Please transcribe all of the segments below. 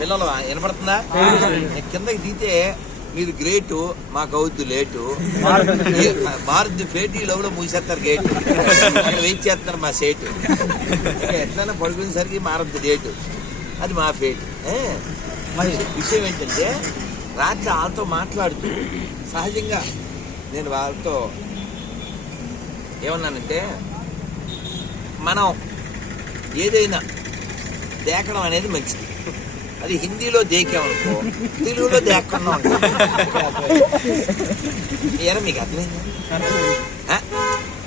పిల్లలు వినపడుతుందా? కిందకి దిగితే మీరు గ్రేటు మాకు అవుద్ది లేటు. మారుద్ది ఫేటీ లోపల మూసేస్తారు గేటు. వెయిట్ చేస్తున్నారు మా సేటు. ఎట్లైనా పడుకునేసరికి మారద్దు డేటు అది మా ఫేట్. విషయం ఏంటంటే రాత్రి వాళ్ళతో మాట్లాడుతూ సహజంగా నేను వాళ్ళతో ఏమన్నానంటే మనం ఏదైనా దేకడం అనేది మంచిది. అది హిందీలో దేకామనుకో తెలుగులో దేకకుండా ఉంటాం మీకు అర్థమైంది?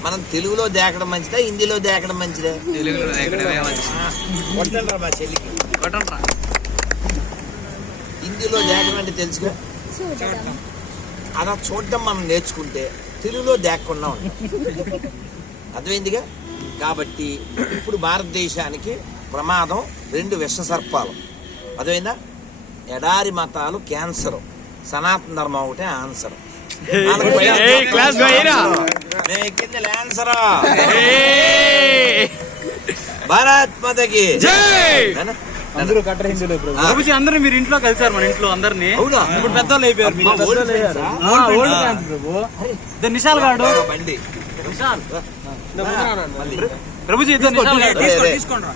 మనం తెలుగులో దేకడం మంచిదా హిందీలో దేకడం మంచిదా? తెలుగులో కొట్టండి మా చెల్లికి. హిందీలో దేకడం అంటే తెలుసుగా? అలా చూడటం మనం నేర్చుకుంటే తెలుగులో దేకకుండా ఉంటాం. అర్థమైందిగా? కాబట్టి ఇప్పుడు భారతదేశానికి ప్రమాదం రెండు విష సర్పాలు. అర్థమైందా ఎడారి మతాలు క్యాన్సర్. సనాతన ధర్మం ఒకటే ఆన్సర్! భారత్ మాతకి. అందరూ కట్టర్ ప్రభుజీ అందరూ మీరు ఇంట్లో కలిసారు మన ఇంట్లో అందరినీ. అవునా? ఇప్పుడు పెద్దోళ్ళు అయిపోయారు మీరు. నిషాల్ గాడు. ప్రభుజీ ఇద్దరు నిషాల్ తీసుకోండి.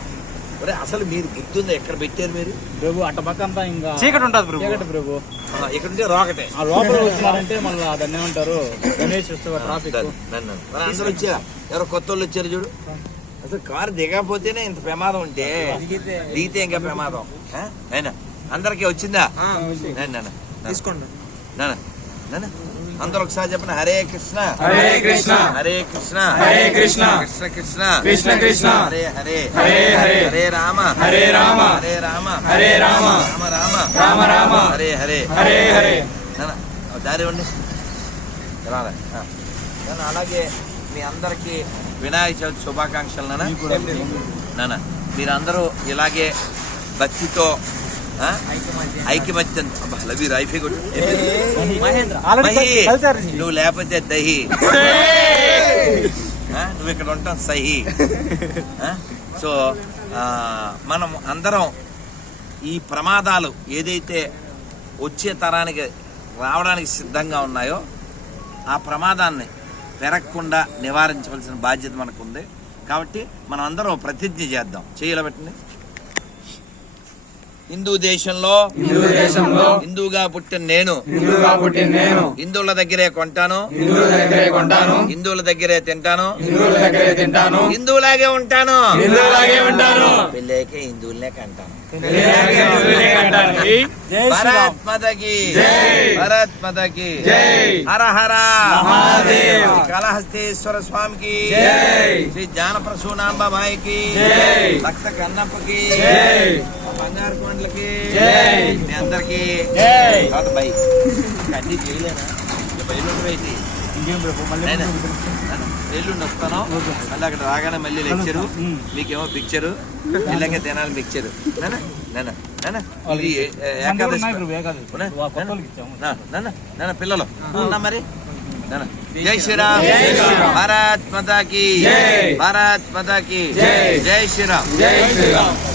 ఒరే, అసలు మీరు గుర్తుందా ఎక్కడ పెట్టారు మీరు? ప్రభు అట్ట పక్క అంతా ఇంకా చీకటి ఉంటుంది ప్రభు. చీకటి ప్రభు. ఆ, ఇక్కడ ఉంటే రోకటే. ఆ లోపల వచ్చినారంటే మళ్ళీ దాన్ని ఏమంటారు? గణేష్ ఉత్సవ ట్రాఫిక్ నన్ను, నన్ను. మరి అందరూ వచ్చారా? ఎవరో కొత్త వాళ్ళు వచ్చారు చూడు. అసలు కారు దిగకపోతేనే ఇంత ప్రమాదం ఉంటే. దిగితే. ఇంకా ప్రమాదం? అయినా అందరికి వచ్చిందా? తీసుకోండి. నాన్న అందరూ ఒకసారి చెప్పండి హరే కృష్ణ హరే కృష్ణ. హరే కృష్ణ హరే కృష్ణ. కృష్ణ కృష్ణ కృష్ణ కృష్ణ. హరే హరే హరే హరే. హరే రామ హరే రామ. హరే రామ హరే రామ. రామ రామ రామ రామ. హరే హరే హరే హరే దారి. నాన్న అలాగే మీ అందరికీ వినాయక చవితి శుభాకాంక్షలు నాన్న మీరందరూ ఇలాగే భక్తితో అబ్బా, లవ్ రైఫీ నువ్వు లేకపోతే దహి? నువ్వు ఇక్కడ ఉంటాం సహి? సో మనం అందరం ఈ ప్రమాదాలు ఏదైతే వచ్చే తరానికి రావడానికి సిద్ధంగా ఉన్నాయో ఆ ప్రమాదాన్ని పెరగకుండా నివారించవలసిన బాధ్యత మనకుంది కాబట్టి మనం అందరం ప్రతిజ్ఞ చేద్దాం చేయలో పెట్టండి హిందూ దేశంలో హిందూ దేశంలో హిందూగా పుట్టిన నేను హిందూగా పుట్టిన నేను హిందువుల దగ్గరే కొంటాను హిందువుల దగ్గరే కొంటాను హిందువుల దగ్గరే తింటాను హిందువుల దగ్గరే తింటాను హిందువులాగే ఉంటాను హిందువులాగే ఉంటాను పెళ్ళైకే హిందువులనే కంటాను భరత్ మతకి జై. భరత్ మతకి జై. హర హర మహాదేవ్. కాళహస్తేశ్వర స్వామికి జై. శ్రీ జానప్రసూనాంబ మాయకి జై. భక్త కన్నప్పకి జై. బంగారు కొండలకి. మీ అందరికి. తర్వాత బై. అన్ని చేయలేనా? బయలు ఏంటి ఇంకేం ప్రభు మళ్ళీ నేనే. ఎల్లుండి వస్తాను. మళ్ళీ అక్కడ రాగానే మళ్ళీ లెక్చరు. మీకేమో పిక్చరు. ఇలాగే తినాలి మిక్చరు పిల్లలు. ఉన్నా మరి? జై శ్రీరామ్. భారత్ మాతాకి. భారత్ మాతాకి. జై శ్రీరామ్. జై శ్రీరామ్.